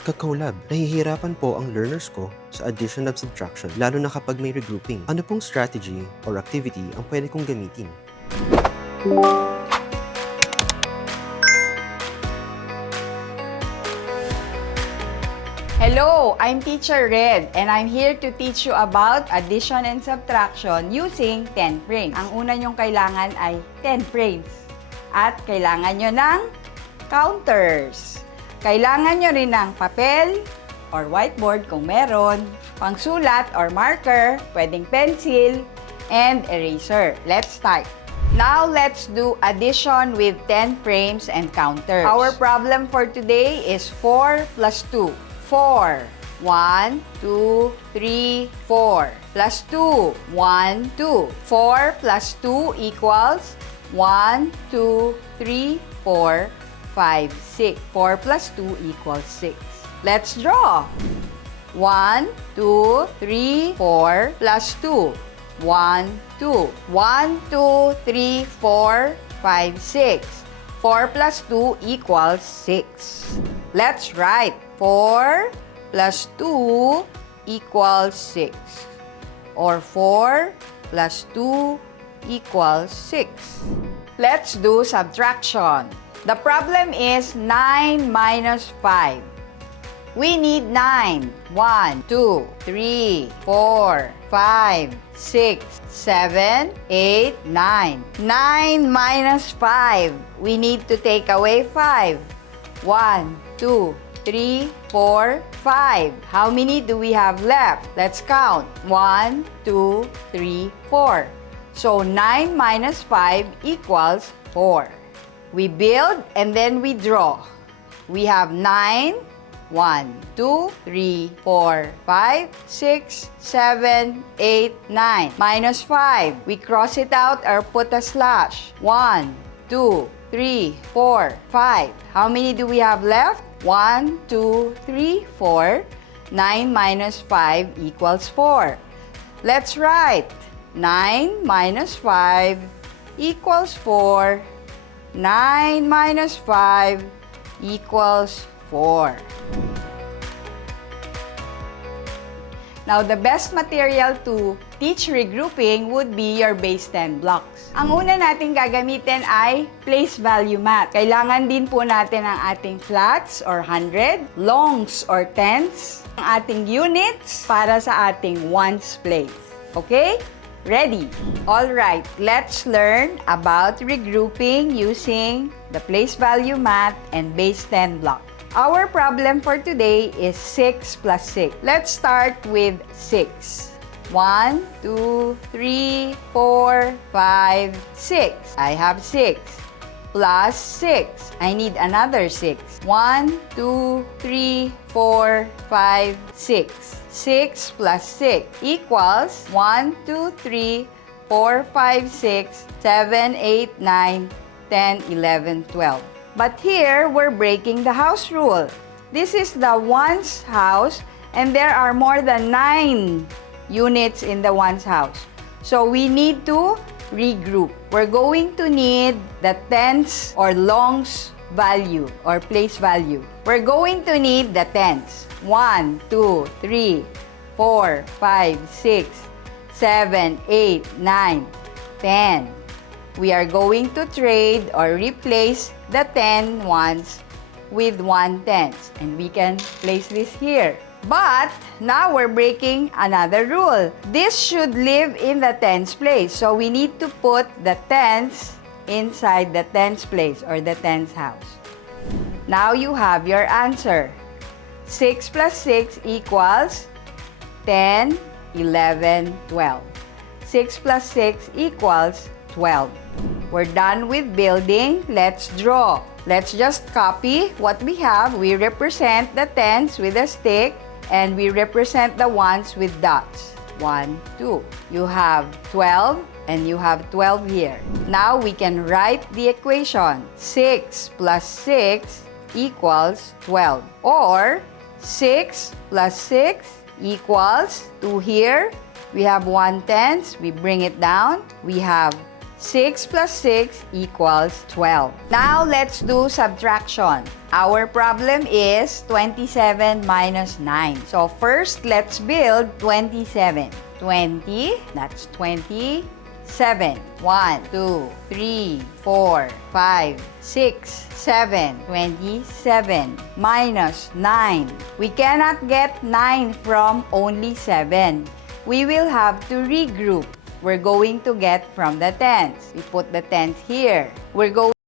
Ka-Collab, nahihirapan po ang learners ko sa addition at subtraction, lalo na kapag may regrouping. Ano pong strategy or activity ang pwede kong gamitin? Hello, I'm Teacher Red and I'm here to teach you about addition and subtraction using 10 frames. Ang una nyong kailangan ay 10 frames at kailangan nyo ng counters. Kailangan nyo rin ng papel or whiteboard kung meron, pangsulat or marker, pwedeng pencil, and eraser. Let's start. Now, let's do addition with 10 frames and counters. Our problem for today is 4 plus 2. 4. 1, 2, 3, 4. Plus 2. 1, 2. 4 plus 2 equals 1, 2, 3, 4, 5, 6. 4 plus 2 equals 6. Let's draw. 1, 2, 3, 4 plus 2. 1, 2. 1, 2, 3, 4, 5, 6. 4 plus 2 equals 6. Let's write. 4 plus 2 equals 6. Or 4 plus 2 equals 6. Let's do subtraction. The problem is 9 minus 5. We need 9. 1, 2, 3, 4, 5, 6, 7, 8, 9. 9 minus 5. We need to take away 5. 1, 2, 3, 4, 5. How many do we have left? Let's count. 1, 2, 3, 4. So 9 minus 5 equals 4. We build and then we draw. We have 9. 1, 2, 3, 4, 5, 6, 7, 8, 9. Minus 5. We cross it out or put a slash. 1, 2, 3, 4, 5. How many do we have left? 1, 2, 3, 4. 9 minus 5 equals 4. Let's write. 9 minus 5 equals 4. 9 minus 5 equals 4. Now, the best material to teach regrouping would be your base 10 blocks. Ang una natin gagamitin ay place value math. Kailangan din po natin ang ating flats or 100, longs or tenths, ang ating units para sa ating ones place. Okay? Ready? Alright, let's learn about regrouping using the place value math and base 10 block. Our problem for today is 6 plus 6. Let's start with 6. 1, 2, 3, 4, 5, 6. I have 6. Plus 6. I need another 6. 1, 2, 3, 4, 5, 6. 6 plus 6 equals 1, 2, 3, 4, 5, 6, 7, 8, 9, 10, 11, 12. But here, we're breaking the house rule. This is the ones house and there are more than 9 units in the ones house. So we need to regroup. We're going to need the tenths or longs value or place value. We're going to need the tenths. 1, 2, 3, 4, 5, 6, 7, 8, 9, 10. We are going to trade or replace the 10 ones with 1 tenth. And we can place this here. But now we're breaking another rule. This should live in the tens place. So we need to put the tens inside the tens place or the tens house. Now you have your answer. 6 plus 6 equals 10, 11, 12. 6 plus 6 equals 12. We're done with building. Let's draw. Let's just copy what we have. We represent the tens with a stick and we represent the ones with dots. 1, 2. You have 12 and you have 12 here. Now we can write the equation. 6 plus 6 equals 12. Or 6 plus 6 equals 2 here. We have 1 tenth. We bring it down. We have 6 plus 6 equals 12. Now, let's do subtraction. Our problem is 27 minus 9. So first, let's build 27. 20, that's 27. 1, 2, 3, 4, 5, 6, 7. 27 minus 9. We cannot get 9 from only 7. We will have to regroup. We're going to get from the tens. We put the tens here. We're going